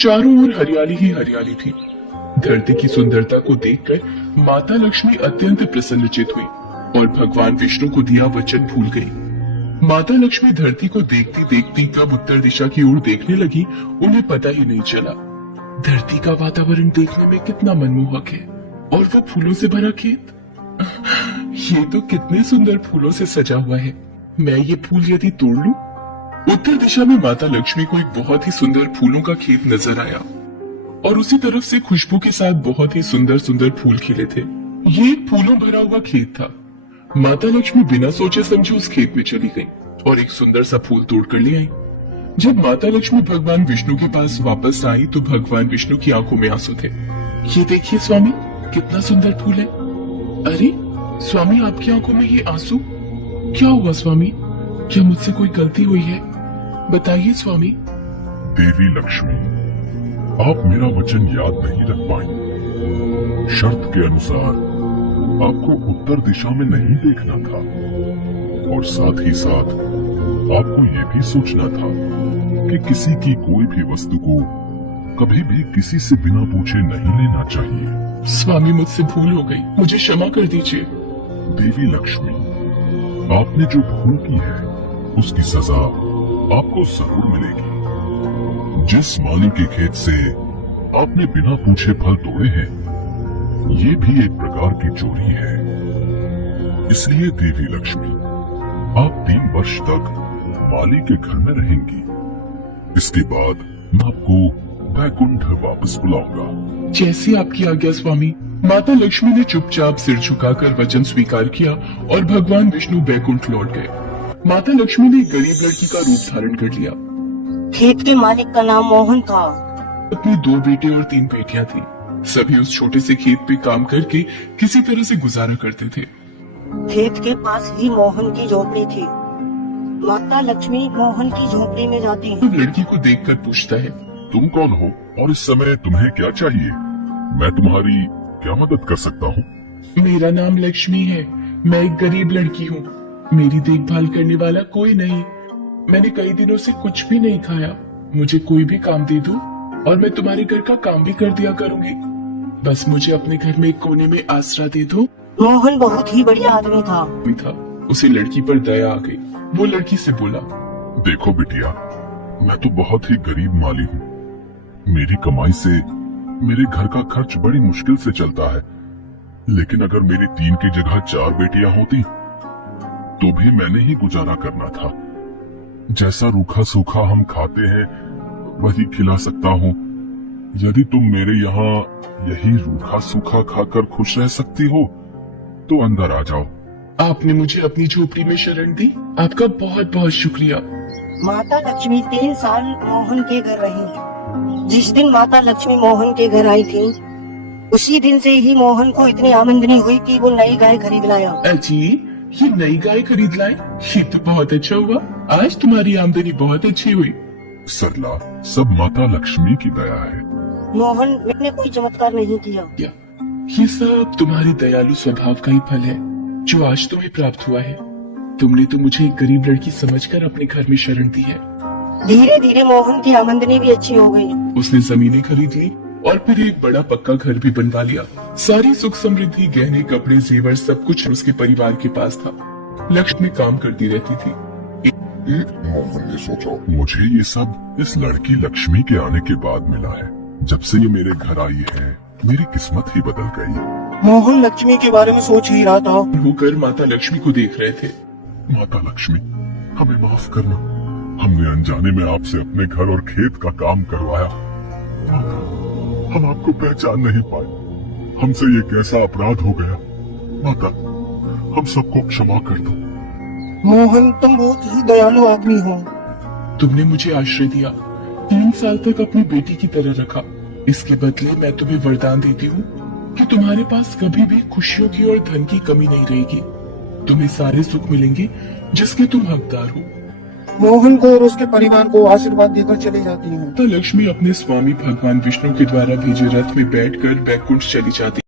चारों ओर हरियाली ही हरियाली थी। धरती की सुंदरता को देखकर माता लक्ष्मी अत्यंत प्रसन्नचित हुई और भगवान विष्णु को दिया वचन भूल गई। माता लक्ष्मी धरती को देखती देखती कब उत्तर दिशा की ओर देखने लगी, उन्हें पता ही नहीं चला। धरती का वातावरण देखने में कितना मनमोहक है और वो फूलों से भरा खेत। ये तो कितने सुंदर फूलों से सजा हुआ है। मैं ये फूल यदि तोड़ लूं? उत्तर दिशा में माता लक्ष्मी को एक बहुत ही सुंदर फूलों का खेत नजर आया और उसी तरफ से खुशबू के साथ बहुत ही सुंदर सुंदर फूल खिले थे। ये एक फूलों भरा हुआ खेत था। माता लक्ष्मी बिना सोचे समझे उस खेत में चली गई और एक सुंदर सा फूल तोड़ कर ले आई। जब माता लक्ष्मी भगवान विष्णु के पास वापस आई तो भगवान विष्णु की आंखों में आंसू थे। ये देखिए स्वामी, कितना सुंदर फूल है। अरे स्वामी, आपकी आंखों में ये आंसू क्या हुआ स्वामी? क्या मुझसे कोई गलती हुई है? बताइए स्वामी। देवी लक्ष्मी, आप मेरा वचन याद नहीं रख पाई। शर्त के अनुसार आपको उत्तर दिशा में नहीं देखना था और साथ ही साथ आपको ये भी सोचना था कि किसी की कोई भी वस्तु को कभी भी किसी से बिना पूछे नहीं लेना चाहिए। स्वामी, मुझसे भूल हो गई, मुझे क्षमा कर दीजिए। देवी लक्ष्मी, आपने जो भूल की है उसकी सजा आपको जरूर मिलेगी। जिस माली के खेत से आपने बिना पूछे फल तोड़े हैं, ये भी एक प्रकार की चोरी है। इसलिए देवी लक्ष्मी, आप 3 वर्ष तक माली के घर में रहेंगी। इसके बाद मैं आपको वैकुंठ वापस बुलाऊंगा। जैसी आपकी आज्ञा स्वामी। माता लक्ष्मी ने चुपचाप सिर झुकाकर वचन स्वीकार किया और भगवान विष्णु वैकुंठ लौट गए। माता लक्ष्मी ने एक गरीब लड़की का रूप धारण कर लिया। खेत के मालिक का नाम मोहन था। अपने 2 बेटे और 3 बेटियां थी। सभी उस छोटे से खेत पे काम करके किसी तरह से गुजारा करते थे। खेत के पास ही मोहन की झोपड़ी थी। माता लक्ष्मी मोहन की झोपड़ी में जाती है। लड़की को देखकर पूछता है, तुम कौन हो और इस समय तुम्हें क्या चाहिए? मैं तुम्हारी क्या मदद कर सकता हूँ? मेरा नाम लक्ष्मी है। मैं एक गरीब लड़की हूँ। मेरी देखभाल करने वाला कोई नहीं। मैंने कई दिनों से कुछ भी नहीं खाया। मुझे कोई भी काम दे दो और मैं तुम्हारे घर का काम भी कर दिया करूँगी। बस मुझे अपने घर में एक कोने में आसरा दे दो। मोहन बहुत ही बढ़िया आदमी था। उसे लड़की पर दया आ गई। वो लड़की से बोला, देखो बिटिया, मैं तो बहुत ही गरीब माली हूँ। मेरी कमाई से मेरे घर का खर्च बड़ी मुश्किल से चलता है। लेकिन अगर मेरी 3 की जगह 4 बेटियां होती तो भी मैंने ही गुजारा करना था। जैसा रूखा सूखा हम खाते हैं वही खिला सकता हूँ। यदि तुम मेरे यहाँ यही रूखा सूखा खाकर खुश रह सकती हो तो अंदर आ जाओ। आपने मुझे अपनी झोपड़ी में शरण दी। आपका बहुत बहुत शुक्रिया। माता लक्ष्मी 3 साल मोहन के घर रही। जिस दिन माता लक्ष्मी मोहन के घर आई थी, उसी दिन से ही मोहन को इतनी आमदनी हुई कि वो नई गाय खरीद लाया। अजी, ये नई गाय खरीद लाए? ये तो बहुत अच्छा हुआ। आज तुम्हारी आमदनी बहुत अच्छी हुई। सरला, सब माता लक्ष्मी की दया है। मोहन ने कोई चमत्कार नहीं किया। ये सब तुम्हारे दयालु स्वभाव का ही फल है जो आज तुम्हें प्राप्त हुआ है। तुमने तो मुझे एक गरीब लड़की समझकर अपने घर में शरण दी है। धीरे धीरे मोहन की आमदनी भी अच्छी हो गई। उसने जमीनें खरीद ली और फिर एक बड़ा पक्का घर भी बनवा लिया। सारी सुख समृद्धि, गहने, कपड़े, जेवर सब कुछ उसके परिवार के पास था। लक्ष्मी काम करती रहती थी। मोहन ने सोचा, मुझे ये सब इस लड़की लक्ष्मी के आने के बाद मिला है। जब से ये मेरे घर आई है, मेरी किस्मत ही बदल गई। मोहन लक्ष्मी के बारे में सोच ही रहा था। होकर माता लक्ष्मी को देख रहे थे। माता लक्ष्मी, हमें माफ करना। हमने अनजाने में आपसे अपने घर और खेत का काम करवाया। माता, हम आपको पहचान नहीं पाए। हमसे ये कैसा अपराध हो गया। माता, हम सबको क्षमा कर दो। मोहन, तुम बहुत ही दयालु आदमी हो। तुमने मुझे आश्रय दिया, 3 साल तक अपनी बेटी की तरह रखा। इसके बदले मैं तुम्हें वरदान देती हूँ कि तुम्हारे पास कभी भी खुशियों की और धन की कमी नहीं रहेगी। तुम्हें सारे सुख मिलेंगे जिसके तुम हकदार हो। मोहन को और उसके परिवार को आशीर्वाद देकर चले जाती हूँ। तो लक्ष्मी अपने स्वामी भगवान विष्णु के द्वारा भेजे रथ में बैठकर वैकुंठ चली जाती।